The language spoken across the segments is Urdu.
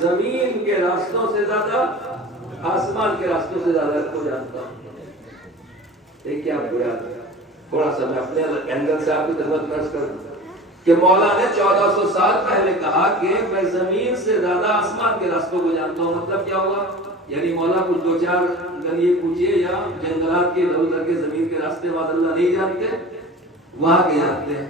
زمین کے راستوں سے زیادہ آسمان کے راستوں سے زیادہ کو جانتا ہوں. ایک کیا بنیاد ہے؟ تھوڑا سا میں اپنے اینگل سے آپ کی خدمت میں عرض کروں کہ مولا نے 1400 سال پہلے کہا کہ میں زمین سے زیادہ آسمان کے راستوں کو جانتا ہوں. مطلب کیا ہوا؟ یعنی مولا کچھ دو چار گلیے پوچھئے یا جنگلات کے ادھر ادھر کے زمین کے راستے معاذ اللہ نہیں جانتے، وہاں کے جانتے ہیں.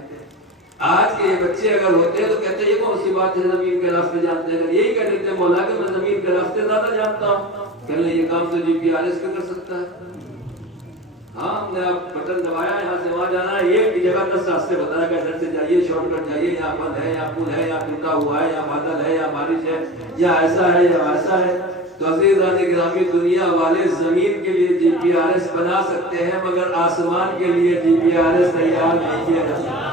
آج کے بچے اگر ہوتے ہیں تو کہتے ہیں یہ کون سی بات ہے زمین کے راستے جانتے ہیں. اگر یہی کہہ دیتے مولا کہ میں زمین کے راستے زیادہ جانتا ہوں، کہنے یہ کام تو GPS پہ کر سکتا ہے. ہاں ہم نے آپ بٹن دبایا یہاں سے وہاں جانا ہے، ایک جگہ 10 راستے بتایا کہ ادھر سے جائیے، شارٹ کٹ جائیے، یہاں بند ہے، یہاں پل ہے، یہاں ٹوٹا ہوا ہے، یہاں بادل ہے، یہاں بارش ہے، یا ایسا ہے یا ویسا ہے. تو عزیزان گرامی دنیا والے زمین کے لیے GPS بنا سکتے ہیں مگر آسمان کے لیے GPS تیار نہیں کیا جا سکتا.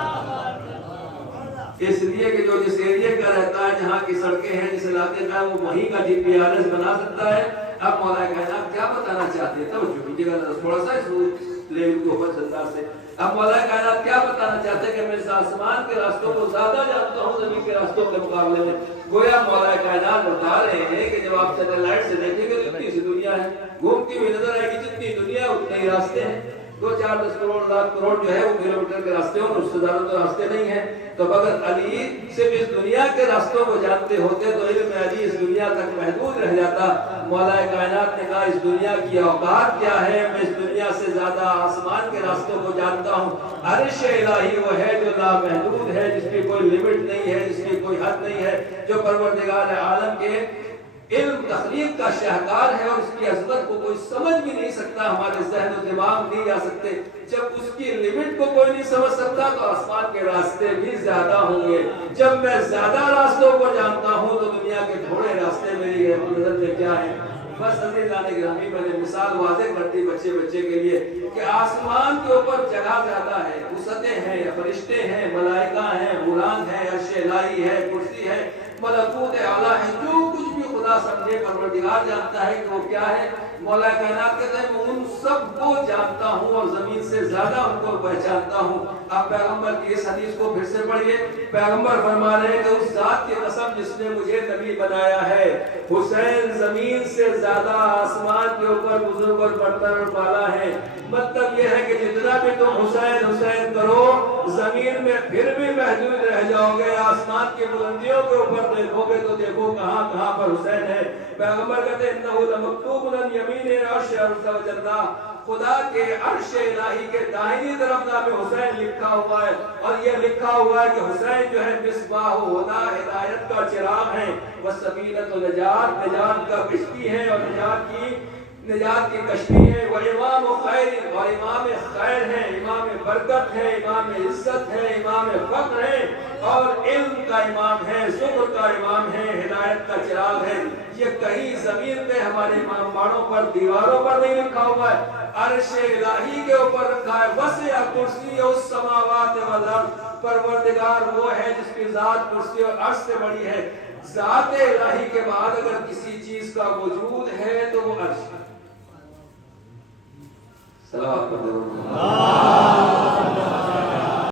اس لیے کہ جو جس ایریے کا رہتا ہے، جہاں کی سڑکیں ہیں، جس علاقے کا وہ وہیں کا GPS بنا سکتا ہے. اب مولا کائنات کیا بتانا چاہتے ہیں؟ توجہ کیجیے گا تھوڑا سا اس لیول کو اوپر انداز سے. اب مولا کائنات کیا بتانا چاہتے ہیں کہ میں اس آسمان کے راستوں کو زیادہ جانتا ہوں زمین کے راستوں کے مقابلے میں. گویا مولا کائنات بتا رہے ہیں کہ جب آپ سیٹلائٹ سے دیکھیں گے تو اتنی سی دنیا ہے، گھومتی ہوئی نظر آئے گی. جتنی دنیا اتنے ہی راستے ہیں. 2-4-10 کروڑ لاکھ کروڑ جو ہے وہ کلومیٹر کے راستے ہیں، اس سے زیادہ تو راستے نہیں ہیں. تو اگر علی صرف اس دنیا کے راستوں کو جانتے ہوتے تو علم علی اس دنیا تک محدود رہ جاتا. مولا کائنات نے کہا اس دنیا کی اوقات کیا ہے، میں اس دنیا سے زیادہ آسمان کے راستوں کو جانتا ہوں. عرش الہی وہ ہے جو لامحدود ہے، جس کی کوئی لمٹ نہیں ہے، جس کی کوئی حد نہیں ہے، جو پروردگار عالم کے علم تخلیق کا شاہکار ہے اور اس کی عظمت کو کوئی سمجھ بھی نہیں سکتا. ہمارے ذہن و دماغ نہیں جا سکتے. جب اس کی لمٹ کو کوئی نہیں سمجھ سکتا تو آسمان کے راستے بھی زیادہ ہوں گے. جب میں زیادہ راستوں کو جانتا ہوں تو دنیا کے تھوڑے راستے میری نظر میں کیا ہے. بس عزیزان گرامی میں نے مثال واضح کر دی بچے کے لیے کہ آسمان کے اوپر جگہ زیادہ ہے، وسعتیں ہیں، فرشتے ہیں، ملائکہ ہیں، غلام ہیں، عرش الہی ہے، کرسی ہے، ملکوت اعلیٰ ہے. جو کچھ بھی خدا سمجھے پروردگار جانتا ہے کہ وہ کیا ہے. مولا کائنات کہتے ہیں میں ان سب کو جانتا ہوں اور زمین سے زیادہ ان کو پہچانتا ہوں. آپ پیغمبر کی اس حدیث کو پھر سے پڑھیے. پیغمبر فرما رہے ہیں کہ اس ذات کی قسم جس نے مجھے نبی بنایا ہے، حسین زمین سے زیادہ آسمان کے اوپر بزرگ اور برتر اور بالا ہے. مطلب یہ ہے کہ جتنا بھی تم حسین حسین کرو زمین میں پھر بھی محدود رہ جاؤ گے. آسمان کی بلندیوں کے اوپر دیکھو گے تو دیکھو کہاں کہاں پر حسین ہے. پیغمبر کہتے ہیں انہو لمکتوب عن یمین عرش عز وجل، خدا کے عرش الہی کے دائنی طرف نام حسین لکھا ہوا ہے. اور یہ لکھا ہوا ہے کہ حسین جو ہے مصباح ہدا، ہدایت کا چراغ ہے، وسفینۃ النجات، نجات کا کشتی ہے اور نجات کی کشتی ہے. وہ امام خیر، اور امام خیر ہے، امام برکت ہے، امام عزت ہے، امام فخر ہے، اور علم کا امام ہے، ذکر کا امام ہے، ہدایت کا چراغ ہے. یہ کہیں زمین پہ ہمارے امام باڑوں پر دیواروں پر نہیں لکھا ہوا ہے، عرش الہی کے اوپر رکھا ہے. وسع کرسی السماوات والارض، پروردگار وہ ہے جس کی ذات کرسی اور عرش سے بڑی ہے. ذات الہی کے بعد اگر کسی چیز کا وجود ہے تو وہ عرش ہے. صلوات